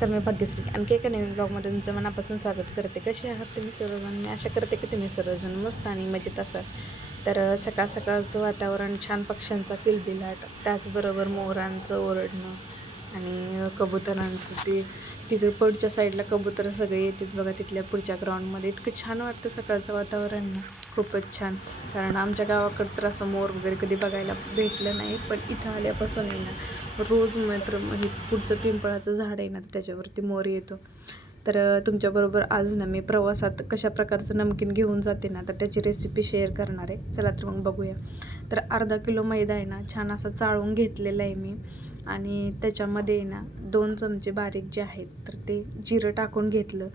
नमस्कार, मी भाग्यश्री. आणखी एका नवीन ब्लॉगमध्ये तुमचं मनापासून स्वागत करते. कसे आहात तुम्ही सर्वजण? मी आशा करते की तुम्ही सर्वजण मस्त आणि मजेत असाल. तर सकाळ सकाळचं वातावरण छान, पक्ष्यांचा किलबिलाट, त्याचबरोबर मोरांचं ओरडणं आणि कबुतरांचं ते तिथं पुढच्या साईडला कबुतरं सगळे येतात बघा, तिथल्या पुढच्या ग्राउंडमध्ये. इतकं छान वाटतं सकाळचं वातावरण ना, खूपच छान. कारण आमच्या गावाकडं तर असं मोर वगैरे कधी बघायला भेटलं नाही, पण इथं आल्यापासून आहे ना रोज मात्र हे पुढचं पिंपळाचं झाड आहे ना, त्याच्यावरती मोर येतो. तर तुमच्याबरोबर आज ना मी प्रवासात कशा प्रकारचं नमकीन घेऊन जाते ना, तर त्याची रेसिपी शेअर करणार आहे. चला तर मग बघूया. तर अर्धा किलो मैदा आहे ना, छान असा चाळून घेतलेला आहे मी. आणि त्याच्यामध्ये ना 2 चमचे बारीक जे आहेत तर ते जिरं टाकून घेतलं.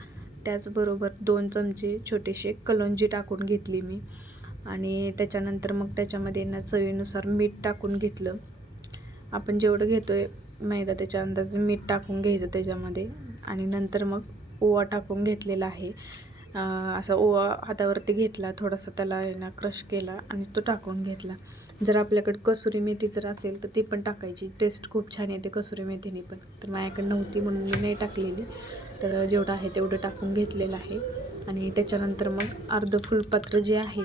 त्याचबरोबर 2 चमचे छोटेसे कलोंजी टाकून घेतली मी. आणि त्याच्यानंतर मग त्याच्यामध्ये ना चवीनुसार मीठ टाकून घेतलं. आपण जेवढं घेतो आहे मैदा त्याच्या अंदाजे मीठ टाकून घ्यायचं त्याच्यामध्ये. आणि नंतर मग ओवा टाकून घेतलेला आहे. असा ओवा हातावरती घेतला, थोडासा त्याला आहे ना क्रश केला आणि तो टाकून घेतला. जर आपल्याकडे कसुरी मेथी जर असेल तर ती पण टाकायची, टेस्ट खूप छान येते कसुरी मेथीने पण. तर माझ्याकडे नव्हती म्हणून मी नाही टाकलेली. तर जेवढं आहे तेवढं टाकून घेतलेलं आहे. आणि त्याच्यानंतर मग अर्धं फुलपात्र जे आहे,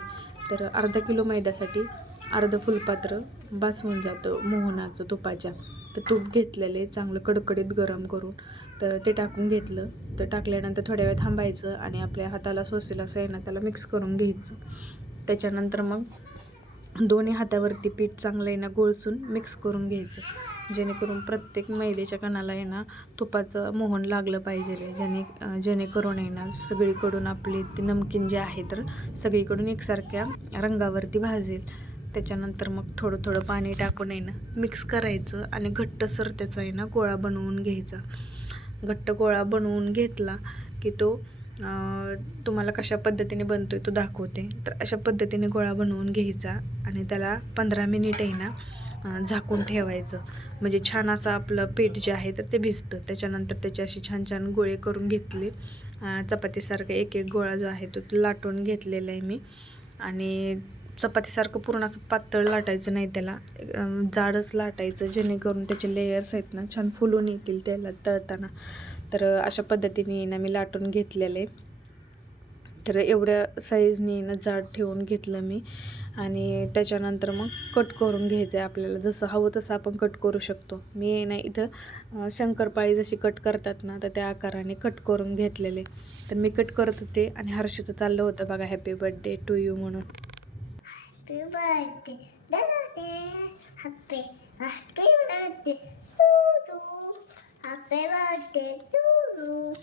तर अर्धा किलो मैद्यासाठी अर्धं फुलपात्र बास होऊन जातं मोहनाचं तुपाच्या. तर तूप घेतलेले चांगलं कडकडीत गरम करून, तर ते टाकून घेतलं. तर टाकल्यानंतर थोड्या वेळ थांबायचं आणि आपल्या हाताला सोसेल असं आहे ना त्याला मिक्स करून घ्यायचं. त्याच्यानंतर मग दोन्ही हातावरती पीठ चांगलं आहे ना गोळसून मिक्स करून घ्यायचं, जेणेकरून प्रत्येक मैद्याच्या कणाला आहे ना तुपाचं मोहन लागलं पाहिजे. जेणेकरून आहे ना सगळीकडून आपली ती नमकीन जे आहे तर सगळीकडून एकसारख्या रंगावरती भाजेल. त्याच्यानंतर मग थोडं थोडं पाणी टाकून आहे ना मिक्स करायचं आणि घट्टसर त्याचा आहे ना गोळा बनवून घ्यायचा. घट्ट गोळा बनवून घेतला की तो तुम्हाला कशा पद्धतीने बनतो आहे तो दाखवते. तर अशा पद्धतीने गोळा बनवून घ्यायचा आणि त्याला 15 मिनिट आहे ना झाकून ठेवायचं. म्हणजे छान असं आपलं पीठ जे आहे तर ते भिजतं. त्याच्यानंतर त्याचे असे छान छान गोळे करून घेतले. चपातीसारखं एक एक गोळा जो आहे तो लाटून घेतलेला आहे मी. आणि चपातीसारखं पूर्ण असं पातळ लाटायचं नाही, त्याला जाडच लाटायचं, जेणेकरून त्याचे लेयर्स आहेत ना छान फुलून येतील त्याला तळताना. तर अशा पद्धतीने ना मी लाटून घेतलेले. तर एवढ्या साईजने ना जाड ठेवून घेतलं मी. आणि त्याच्यानंतर मग कट करून घ्यायचं आहे आपल्याला, जसं हवं तसं आपण कट करू शकतो. मी आहे ना इथं शंकरपाळी जशी कट करतात ना तर त्या आकाराने कट करून घेतलेले. तर मी कट करत होते आणि हर्षचं चाललं होतं बघा हॅपी बर्थडे टू यू म्हणून. Happy birthday, Daddy. Happy birthday to you. Happy birthday to you.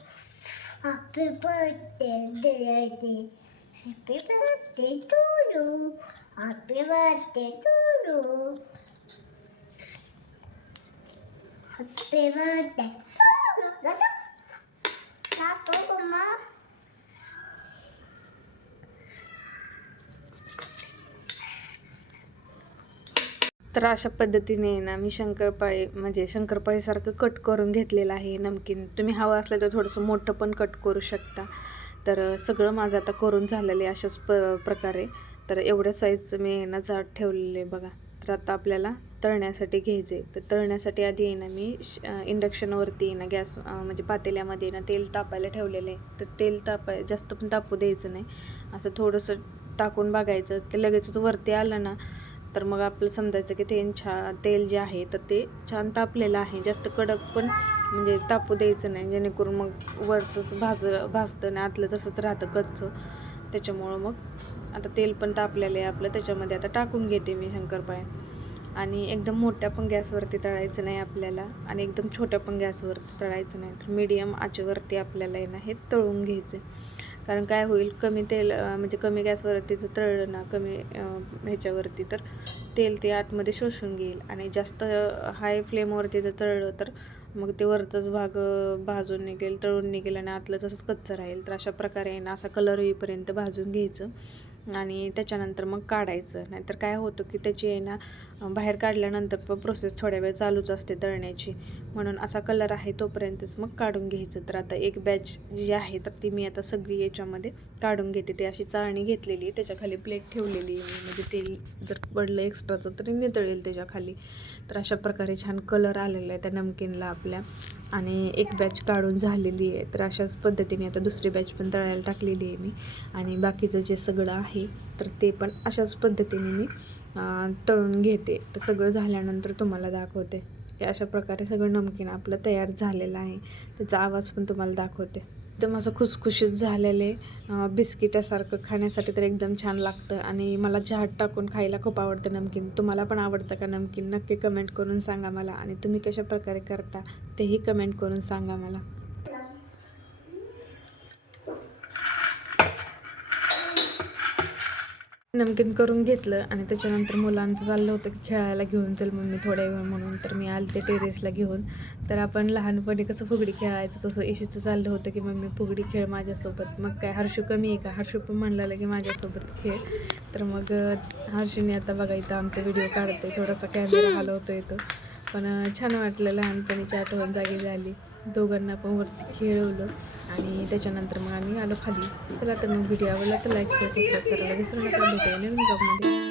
Happy birthday, Daddy. Happy birthday to you. Happy birthday to you. Happy birthday. Dada. Tato, Mama. तर अशा पद्धतीने ना मी शंकरपाळी म्हणजे शंकरपाळीसारखं cut करून घेतलेलं आहे नमकीन. तुम्ही हवं असलं तर थोडंसं मोठं पण कट करू शकता. तर सगळं माझं आता करून झालेलं आहे अशाच प्रकारे. तर एवढ्या साईजचं मी ना जाड ठेवलेलं आहे बघा. तर आता आपल्याला तळण्यासाठी घ्यायचे. तर तळण्यासाठी आधी आहे ना मी इंडक्शनवरती आहे ना गॅस म्हणजे पातेल्यामध्ये ना तेल तापायला ठेवलेलं आहे. तर तेल जास्त पण तापू द्यायचं नाही, असं थोडंसं टाकून बघायचं. ते लगेचच वरती आलं ना तर मग आपलं समजायचं की तेल जे आहे तर ते छान तापलेलं आहे. जास्त कडक पण म्हणजे तापू द्यायचं नाही, जेणेकरून मग वरचंच भाजतं आणि आतलं तसंच राहतं कच्चं. त्याच्यामुळं मग आता तेल पण तापलेलं आहे आपलं. त्याच्यामध्ये आता टाकून घेते मी शंकरपाळ्या. आणि एकदम मोठ्या पण गॅसवरती तळायचं नाही आपल्याला आणि एकदम छोट्या पण गॅसवरती तळायचं नाही. तर मीडियम आचेवरती आपल्याला आहे ना हे तळून घ्यायचं. कारण काय होईल, कमी तेल म्हणजे कमी गॅसवरती जर तळलं ना कमी ह्याच्यावरती तर तेल ते आतमध्ये शोषून घेईल. आणि जास्त हाय फ्लेमवरती जर तळलं तर मग ते वरचाच भाग भाजून निघेल, तळून निघेल आणि आतलं तसंच कच्चं राहील. तर अशा प्रकारे आहे ना असा कलर येईपर्यंत भाजून घ्यायचं आणि त्याच्यानंतर मग काढायचं. नाहीतर काय होतं की त्याची आहे ना बाहेर काढल्यानंतर पण प्रोसेस थोड्या वेळ चालूच असते तळण्याची. म्हणून असा कलर आहे तोपर्यंतच मग काढून घ्यायचं. तर आता एक बॅच जी आहे तर ती मी आता सगळी याच्यामध्ये काढून घेते. ते अशी चाळणी घेतलेली आहे, त्याच्याखाली प्लेट ठेवलेली आहे, म्हणजे तेल जर पडलं एक्स्ट्राचं तरी नितळेल त्याच्याखाली. तर अशा प्रकारे छान कलर आलेला आहे त्या नमकीनला आपल्या. आणि एक बॅच काढून झालेली आहे. तर अशाच पद्धतीने आता दुसरी बॅच पण तळायला टाकलेली आहे मी. आणि बाकीचं जे सगळं आहे तर ते पण अशाच पद्धतीने मी तळून घेते. तर सगळं झाल्यानंतर तुम्हाला दाखवते. हे अशा प्रकारे सगळं नमकीन आपलं तयार झालेलं आहे. त्याचा आवाज पण तुम्हाला दाखवते. एकदम असं खुसखुशीत झालेले बिस्किटासारखं खाण्यासाठी तर एकदम छान लागतं. आणि मला चहात टाकून खायला खूप आवडतं नमकीन. तुम्हाला पण आवडतं का नमकीन? नक्की कमेंट करून सांगा मला. आणि तुम्ही कशा प्रकारे करता तेही कमेंट करून सांगा मला. नमकीन करून घेतलं आणि त्याच्यानंतर मुलांचं चाललं होतं की खेळायला घेऊन चल मम्मी थोड्या वेळ म्हणून. तर मी आले ते टेरेसला घेऊन. तर आपण लहानपणी कसं फुगडी खेळायचं तसं इशूचं चाललं होतं की मम्मी फुगडी खेळ माझ्यासोबत. मग काय हर्षू कमी आहे का? हर्षू पण म्हणलेलं की माझ्यासोबत खेळ. तर मग हर्षूने आता बघा इथं आमचा व्हिडिओ काढतोय, थोडासा कॅमेरा हलवतो येतो. पण छान वाटलं, लहानपणीची आठवण जागी झाली. दोघांना पण वरती खेळवलं आणि त्याच्यानंतर मग आम्ही आलो खाली. चला तर मग व्हिडिओ आवडला तर लाईक शेअर सबस्क्राईब करायला विसरू नका. भेटूया नवीन ब्लॉगमध्ये.